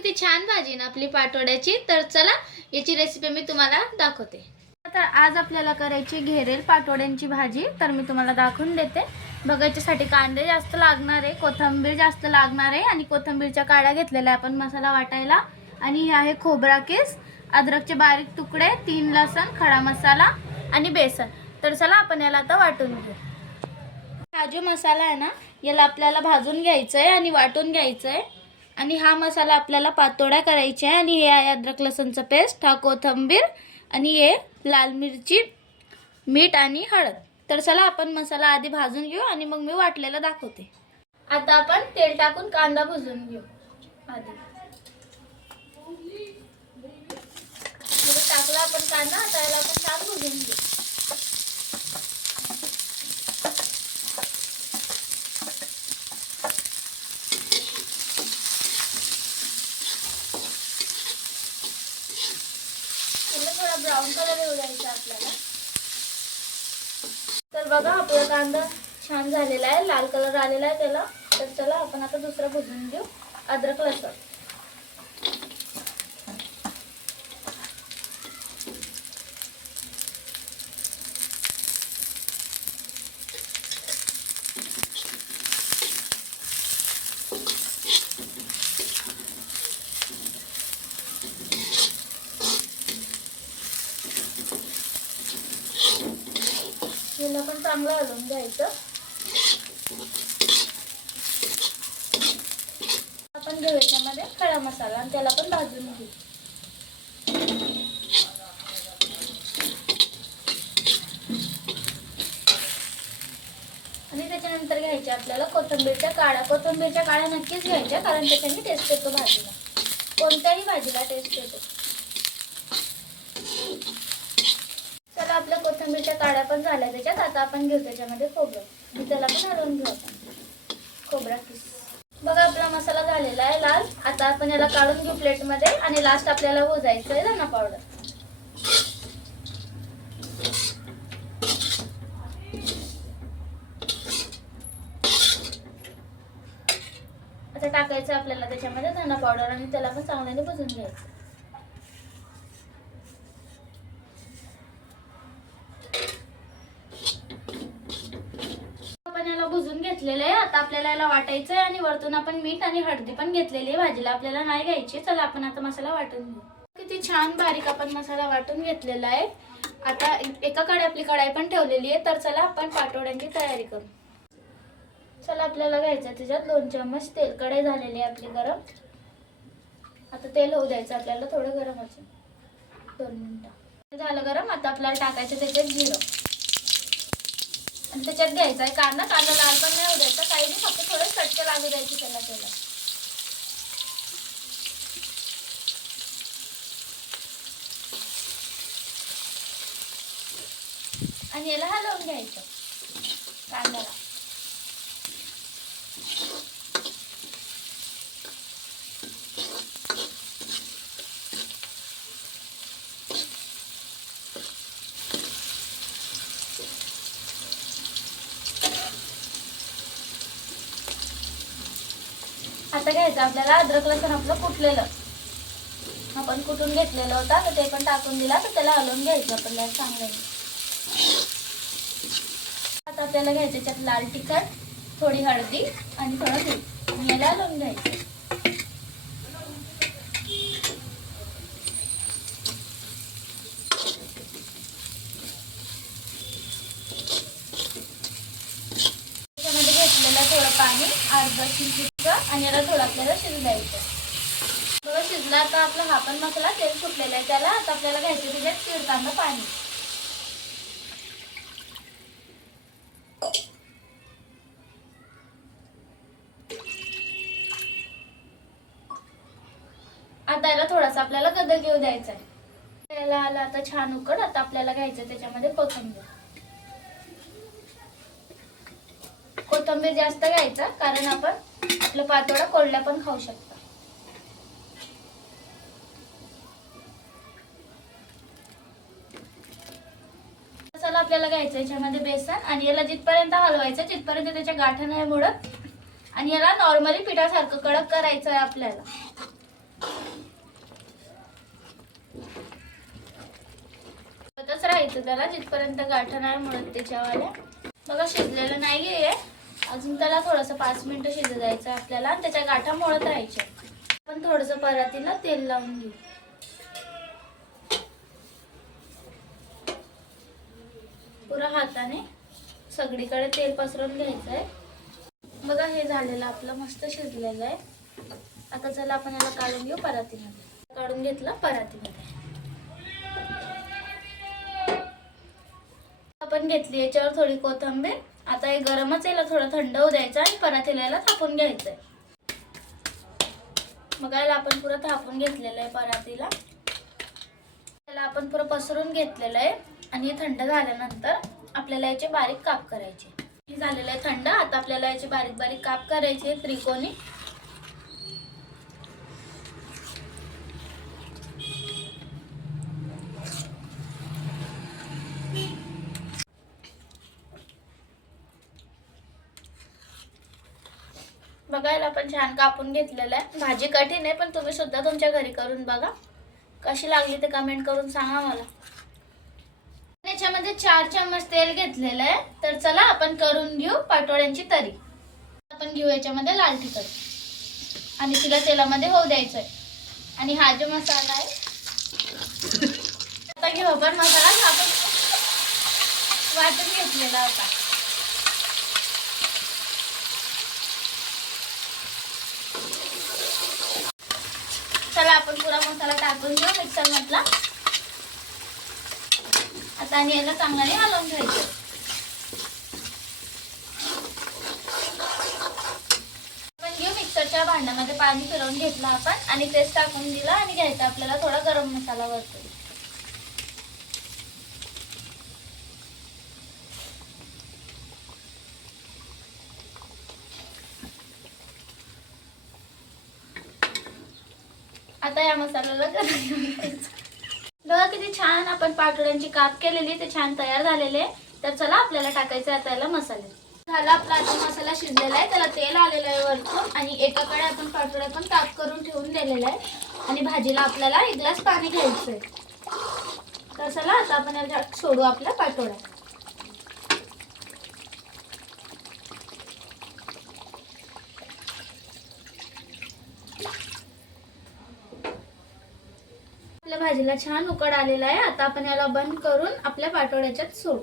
किती छान भाजी ना आपली पाटोड्याची। तर चला याची रेसिपी मी तुम्हाला दाखवते। तर आज आपल्याला करायची घेरेल पाटोड्यांची भाजी। तर मी तुम्हाला दाखवून देते। बघा याच्यासाठी कांदे जास्त लागणार आहे, कोथिंबीर जास्त लागणार आहे आणि कोथिंबीरच्या काड्या घेतलेल्या आपण मसाला वाटायला। आणि हे आहे खोबरा केस, अद्रकचे बारीक तुकडे, 3 लसण, खडा मसाला आणि बेसन। तर चला आपण याला आता वाटून घेऊ। हा जो मसाला आहे ना याला आपल्याला भाजून घ्यायचा आहे आणि वाटून घ्यायचा आहे। आणि हा मसाला आपल्याला पातोड्या करायचा आहे। आणि हे आहे अद्रक लसणचं पेस्ट, हा कोथिंबीर आणि हे लाल मिरची, मीठ आणि हळद। तर चला आपण मसाला आधी भाजून घेऊ आणि मग मी वाटलेला दाखवते। आता आपण तेल टाकून कांदा भाजून घेऊ। आधी टाकला आपण कांदा, आता याला आपण छान भाजून घेऊ। थोडा ब्राऊन कलर येऊ द्यायचा आपल्याला। तर बघा आपला कांदा छान झालेला आहे, लाल कलर आलेला आहे त्याला। तर चला आपण आता दुसरा भाजून घेऊ, अद्रक लसण। याला पण चांगलं हलवून घ्यायचं। आपण घेऊ याच्यामध्ये खडा मसाला आणि त्याला पण भाजून घेऊ। आणि त्याच्यानंतर घ्यायच्या आपल्याला कोथिंबीरच्या काड्या। कोथिंबीरच्या काड्या नक्कीच घ्यायच्या, कारण त्याच्याने टेस्ट येतो भाजीला, कोणत्याही भाजीला टेस्ट येतो। चला आपल्या कोथिंबीरच्या काड्या पण झाल्या त्याच्यात। आता आपण घेऊ त्याच्यामध्ये खोबरं, त्याला पण हलवून घेऊ आपण, खोबरा किस। बघा आपला मसाला झालेला आहे लाल। आता आपण याला काढून घेऊ प्लेट मध्ये आणि लास्ट आपल्याला भुजायचं आहे धना पावडर। आता टाकायचं आपल्याला त्याच्यामध्ये धना पावडर आणि त्याला पण चांगल्याने भुजून घ्यायचं। भुजून घेतलेले आहे। आता आपल्याला याला वाटायचं आहे आणि वरतून आपण मीठ आणि हळदी पण घेतलेली आहे। भाजीला आपल्याला नाही घ्यायची। चला आपण आता मसाला वाटून घेऊ। किती छान बारीक आपण मसाला वाटून घेतलेला आहे। आता एकाकडे आपली कढाई पण ठेवलेली आहे। तर चला आपण पाटोड्यांची तयारी करू। चला आपल्याला घ्यायचं त्याच्यात 2 चम्मच तेल। कढई झालेली आहे आपली गरम। आता तेल होऊ द्यायचं आपल्याला थोडं गरम व्हायचं, 2 मिनिटं झालं गरम। आता आपल्याला टाकायचं त्याच्यात जिरं आणि त्याच्यात घ्यायचा आहे कांदा। कांदा लाल पण नाही होऊ द्यायचा काही नाही, फक्त थोडं चटके लागू द्यायची त्याला तेलात। आणि याला हलवून घ्यायचं कांद्याला। आता घ्यायचं आपल्याला अद्रक लसण आपलं कुटलेलं, आपण कुटून घेतलेलं होतं, तर ते पण टाकून दिला। तर त्याला हलवून घ्यायचं आपल्याला चांगल्याने। आता आपल्याला घ्यायचं त्याच्यात लाल तिखट, थोडी हळदी आणि थोडं मीठ आणि याला हलवून घ्यायचं। त्याच्यामध्ये घेतलेलं थोडं पाणी, अर्धा चिमटा, आणि याला थोडं आपल्याला शिजू द्यायचं। थोडं शिजला आता आपला हा पण मसाला तेल सुटलेला आहे त्याला। आता आपल्याला घ्यायचं त्याच्यात चिरताना पाणी। आता याला थोडासा आपल्याला गदल घेऊ द्यायचा आहे। याला आला आता छान उकड। आता आपल्याला घ्यायचं त्याच्यामध्ये कोथिंबीर। कोथिंबीर जास्त घ्यायचा, कारण आपण आपलं पातोडा कोरड्या पण खाऊ शकतो। चला आपल्याला घ्यायचं याच्यामध्ये बेसन आणि याला जिथपर्यंत हलवायचं तिथपर्यंत त्याच्या गाठा नाही मुडत। आणि याला नॉर्मली पिठासारखं कडक करायचं आहे आपल्याला। घ्यायचं त्याला, जिथपर्यंत गाठा नाही मुळत त्याच्यावाल्या. बघा शिजलेलं नाही आहे अजून, त्याला थोडंसं 5 मिनिटं शिजू द्यायचं आपल्याला आणि त्याच्या गाठा मोडत राहायच्या. आपण थोडंसं परातीला तेल लावून घेऊ. पुरा हाताने सगळीकडे तेल पसरवून घ्यायचं आहे. बघा हे झालेलं आपलं मस्त शिजलेलं आहे. आता चला आपण याला काढून घेऊ परातीमध्ये. काढून घेतलं परातीमध्ये. आपण घेतली याच्यावर थोडी कोथिंबीर. आता हे गरमच याला थोडं थंड होऊ द्यायचं आणि परातीला याला थापून घ्यायचंय. मग याला आपण पुरं थापून घेतलेलं आहे परातीला. त्याला आपण पुरं पसरून घेतलेलं आहे आणि थंड झाल्यानंतर आपल्याला याचे बारीक काप करायचे. हे झालेलं आहे थंड. आता आपल्याला याचे बारीक बारीक काप करायचे त्रिकोणी. बघायला आपण छान कापून घेतलेलं आहे. भाजी कठीण आहे पण तुम्ही सुद्धा तुमच्या घरी करून बघा. कशी लागली ते कमेंट करून सांगा मला. याच्यामध्ये 4 चम्मच तेल घेतलेलं आहे. तर चला आपण करून घेऊ पाटोड्यांची तरी. आपण घेऊ याच्यामध्ये लाल तिखट आणि तिला तेलामध्ये होऊ द्यायचं आहे. आणि हा जो मसाला आहे आता घेऊ आपण मसाला. आपण वाटून घेतलेला होता. चला आपण पुरा मसाला टाकून घेऊ मिक्सर मधला. आता आणि याला चांगल्याने हलवून घ्यायचं. आपण घेऊ मिक्सरच्या भांड्यामध्ये पाणी फिरवून घेतलं आपण आणि पेस्ट टाकून दिला आणि घ्यायचा आपल्याला थोडा गरम मसाला वरतून. आता या मसाल्याला बघा किती छान आपण पाटोड्यांची काप केलेली ते छान तयार झालेले. तर चला आपल्याला टाकायचं आता याला मसाले. झाला आपला आता मसाला शिजलेला आहे. त्याला तेल आलेलं आहे वरतून आणि एकाकडे आपण पाटोड्या पण काप करून ठेवून दिलेला आहे. आणि भाजीला आपल्याला 1 ग्लास पाणी घ्यायचंय. तर चला आता आपण याला सोडू आपल्या पाटोड्या. आपल्या भाजीला छान उकड आलेला आहे. आता आपण याला बंद करून आपल्या पाटोड्याच्यात सोडू.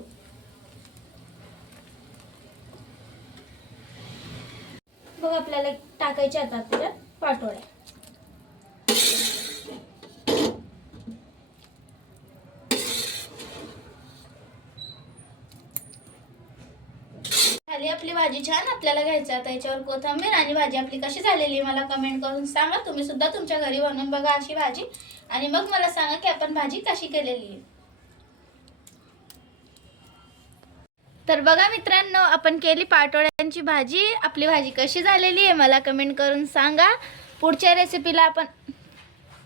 बघ आपल्याला टाकायचे आता आपल्या पाटोड्या. झाली आपली भाजी छान. आपल्याला घ्यायचं आता याच्यावर कोथिंबीर. आणि भाजी आपली कशी झालेली मला कमेंट करून सांगा. तुम्ही सुद्धा तुमच्या घरी बनवून बघा अशी भाजी आणि मग मला सांगा की आपण भाजी कशी केलेली आहे. तर बघा मित्रांनो आपण केली पाटोड्यांची भाजी. आपली भाजी कशी झालेली आहे मला कमेंट करून सांगा. पुढच्या रेसिपीला आपण